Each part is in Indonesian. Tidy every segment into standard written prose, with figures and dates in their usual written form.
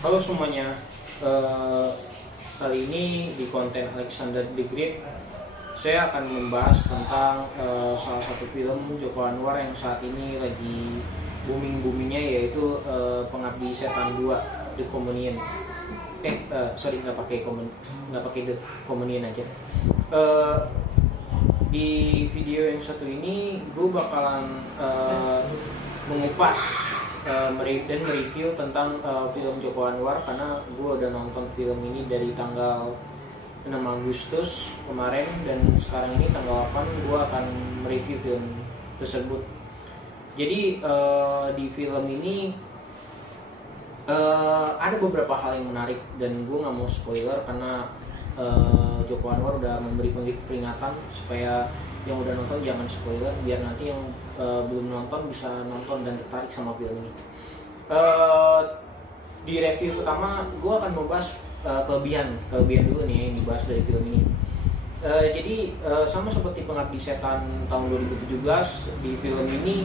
Halo semuanya, Eh, kali ini di konten Alexander the Great saya akan membahas tentang salah satu film Joko Anwar yang saat ini lagi booming-boomingnya, yaitu Pengabdi Setan 2 The Communion. Sorry, nggak pakai The Communion aja. Eh, di video yang satu ini gue bakalan mengupas dan mereview tentang film Joko Anwar, karena gue udah nonton film ini dari tanggal 6 Agustus kemarin, dan sekarang ini tanggal 8 gue akan mereview film tersebut. Jadi di film ini ada beberapa hal yang menarik, dan gue nggak mau spoiler karena Joko Anwar udah memberi peringatan supaya yang udah nonton jangan spoiler, biar nanti yang belum nonton bisa nonton dan tertarik sama film ini. Di review pertama gue akan membahas kelebihan dulu nih yang dibahas dari film ini. Jadi sama seperti Pengabdi Setan tahun 2017, di film ini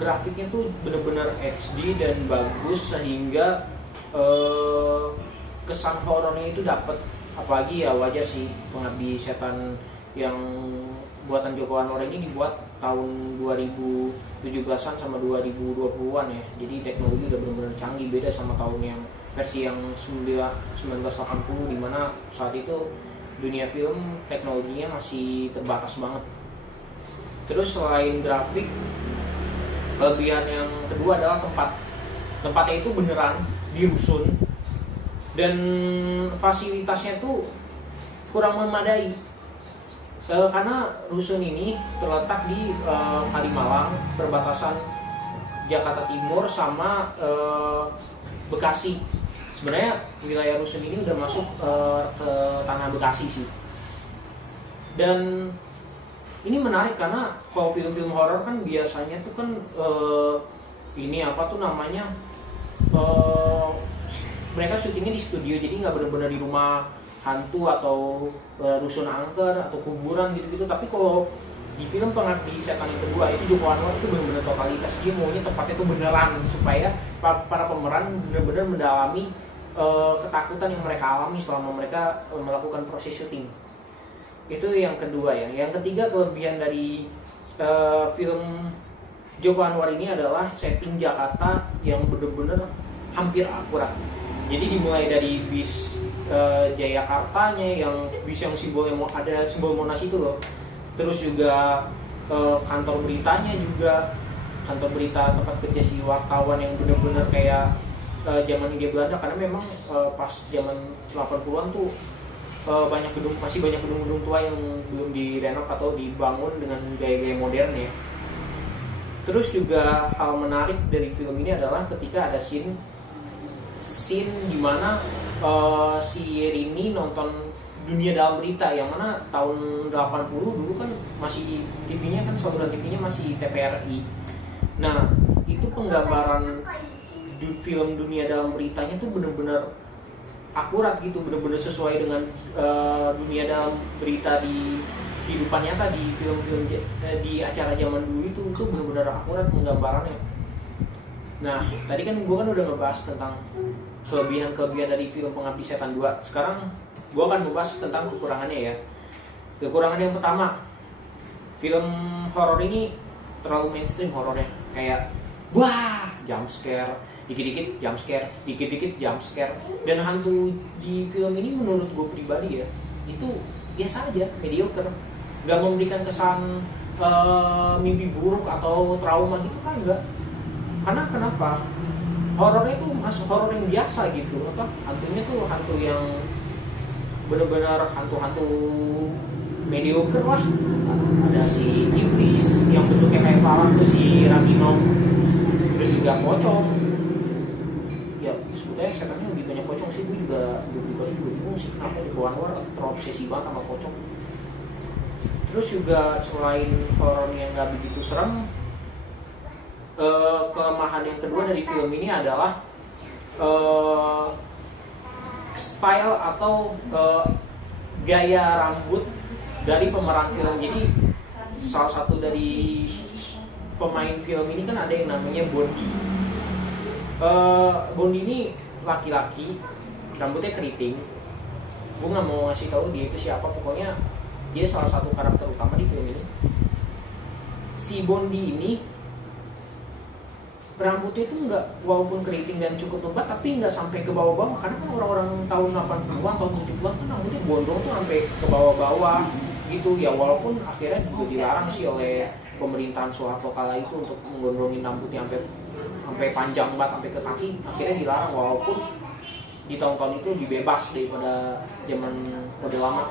grafiknya tuh bener-bener HD dan bagus, sehingga kesan horornya itu dapet. Apalagi ya wajar sih, Pengabdi Setan yang buatan Joko Anwar ini dibuat tahun 2017-an sama 2020-an ya. Jadi teknologi udah benar-benar canggih, beda sama tahun yang versi yang 1980, dimana saat itu dunia film teknologinya masih terbatas banget. Terus selain grafik, kelebihan yang kedua adalah tempatnya itu beneran di rusun, dan fasilitasnya tuh kurang memadai, karena rusun ini terletak di Kalimalang, perbatasan Jakarta Timur sama Bekasi. Sebenarnya wilayah rusun ini udah masuk ke tanah Bekasi sih. Dan ini menarik karena kalau film-film horor kan biasanya tuh kan ini apa tuh namanya, mereka syutingnya di studio, jadi nggak benar-benar di rumah hantu atau rusun angker atau kuburan gitu-gitu. Tapi kalau di film Pengabdi Setan yang kedua itu, Joko Anwar itu benar-benar totalitas, dia maunya tempatnya itu beneran, supaya para pemeran benar-benar mendalami ketakutan yang mereka alami selama mereka melakukan proses syuting. Itu yang kedua ya. Yang ketiga, kelebihan dari film Joko Anwar ini adalah setting Jakarta yang benar-benar hampir akurat. Jadi dimulai dari bis Jayakartanya, yang bis yang ada simbol Monas itu loh. Terus juga kantor beritanya juga, kantor berita tempat kerja si wartawan yang benar-benar kayak zaman Hindia Belanda, karena memang pas zaman 80-an tuh masih banyak gedung-gedung tua yang belum direnov atau dibangun dengan gaya-gaya modern ya. Terus juga hal menarik dari film ini adalah ketika ada scene dimana si Rini nonton Dunia Dalam Berita, yang mana tahun 80 dulu kan masih TV-nya kan, saluran TV-nya masih TVRI. Nah, itu penggambaran film Dunia Dalam Beritanya tuh bener-bener akurat gitu, bener-bener sesuai dengan dunia dalam berita di kehidupan nyata, di film-film di acara zaman dulu itu bener-bener akurat penggambarannya. Nah, tadi kan gue kan udah ngebahas tentang kelebihan dari film Pengabdi Setan 2. Sekarang gue akan membahas tentang kekurangannya ya. Kekurangan yang pertama, film horor ini terlalu mainstream horornya. Kayak wah, jump scare, dikit-dikit jump scare, dikit-dikit jump scare. Dan hantu di film ini menurut gue pribadi ya, itu biasa aja, mediocre. Gak memberikan kesan mimpi buruk atau trauma gitu kan, enggak. Karena kenapa? Horornya itu masuk horor yang biasa gitu, apa? Hantunya tuh hantu yang benar-benar hantu-hantu mediocre lah. Ada si iblis yang bentuknya kayak palak tuh, si Ragino. Terus juga pocong. Ya sebetulnya setannya lebih banyak pocong sih. Gue juga bingung sih kenapa Joko Anwar terobsesi banget sama pocong. Terus juga selain horor yang nggak begitu serem, kelemahan yang kedua dari film ini adalah style atau gaya rambut dari pemeran film. Jadi salah satu dari pemain film ini kan ada yang namanya Bondi. Bondi ini laki-laki, rambutnya keriting. Gue nggak mau ngasih tahu dia itu siapa, pokoknya dia salah satu karakter utama di film ini. Si Bondi ini rambutnya itu nggak, walaupun keriting dan cukup lebat, tapi nggak sampai ke bawah-bawah. Karena kan orang-orang tahun 80-an, tahun 70-an kan rambutnya gondrong tuh sampai ke bawah-bawah gitu ya. Walaupun akhirnya juga dilarang sih oleh pemerintahan Soeharto kala itu untuk menggondrongin rambutnya sampai panjang banget sampai ke kaki. Akhirnya dilarang, walaupun di tahun-tahun itu lebih bebas daripada zaman Orde Lama.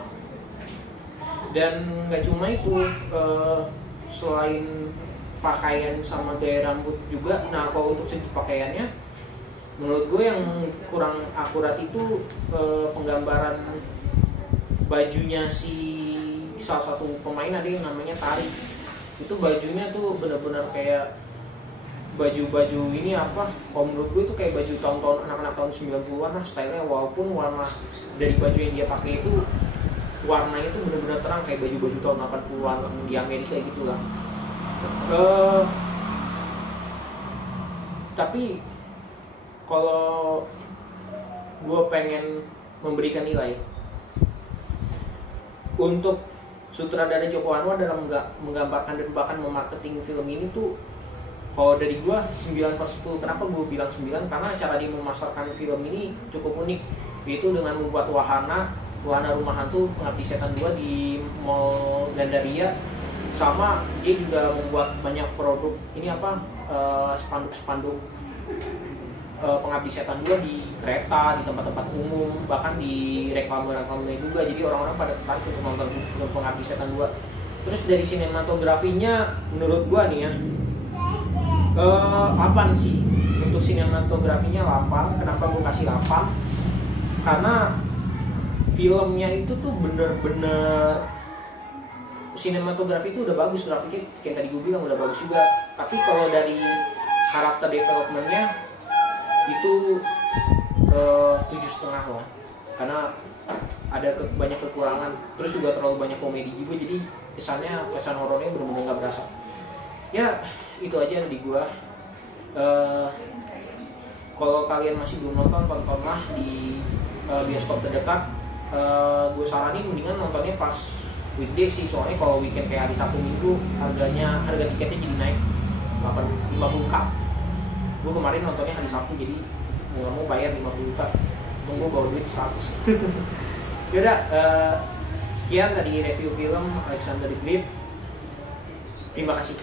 Dan nggak cuma itu, selain pakaian sama gaya rambut juga, nah kalau untuk segi pakaiannya, menurut gue yang kurang akurat itu penggambaran bajunya si salah satu pemain, ada yang namanya Tarik. Itu bajunya tuh benar-benar kayak baju-baju ini apa, kalau menurut gue itu kayak baju tahun-tahun anak-anak tahun 90-an lah stylenya, walaupun warna dari baju yang dia pakai itu warnanya itu benar-benar terang kayak baju-baju tahun 80-an di Amerika gitu lah. Tapi kalau gue pengen memberikan nilai untuk sutradara Joko Anwar dalam menggambarkan dan bahkan memarketing film ini tuh, kalau dari gue 9/10. Kenapa gue bilang 9? Karena cara dia memasarkan film ini cukup unik, yaitu dengan membuat wahana rumah hantu Pengabdi Setan 2 di Mall Gandaria. Sama dia juga membuat banyak produk ini apa, spanduk-spanduk Pengabdi Setan 2 di kereta, di tempat-tempat umum, bahkan di reklame-reklamenya juga. Jadi orang-orang pada tertarik untuk nonton film Pengabdi Setan 2. Terus dari sinematografinya menurut gua nih ya, 8 sih. Untuk sinematografinya 8. Kenapa gua kasih 8? Karena filmnya itu tuh bener-bener sinematografi itu udah bagus, grafiknya kayak tadi gue bilang udah bagus juga. Tapi kalau dari karakter developmentnya itu 7,5 lah, karena ada banyak kekurangan. Terus juga terlalu banyak komedi juga, jadi kesan horornya bener-bener nggak berasa. Ya itu aja dari gue. Kalau kalian masih belum nonton, tontonlah di bioskop terdekat. Gue saranin mendingan nontonnya pas weekday sih, soalnya kalau weekend kayak hari Sabtu Minggu harga tiketnya jadi naik 50k. Gue kemarin nontonnya hari Sabtu, jadi nggak mau bayar 50k, nunggu bawa duit 100. Yaudah, sekian tadi review film Alexander the Great. Terima kasih.